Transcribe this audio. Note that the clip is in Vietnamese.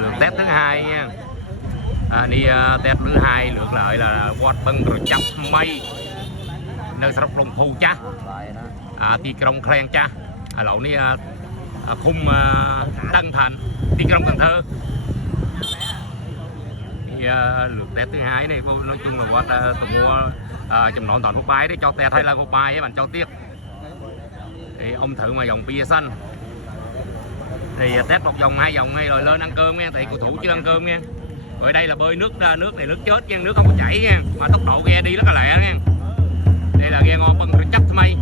lượt test thứ hai nha. Đi test thứ hai lượt lại là quạt bưng rồi chắp mây nơi sọc lồng phù cha ti krong khen cha lậu ní khung Tân Thành ti krong Cần Thơ. Lượt test thứ hai này nói chung là quạt tôi mua chùm nọn toàn hộp bài để cho test hay là hộp bài với bạn cho tiếp thì ông thử mà dòng bia xanh thì test một vòng hai vòng rồi lên ăn cơm nha, thì cầu thủ chưa ăn cơm nha. Ở đây là bơi nước ra, nước này nước chết nha, nước không có chảy nha, mà tốc độ ghe đi rất là lẹ nha. Đây là ghe ngon bưng chấp mây.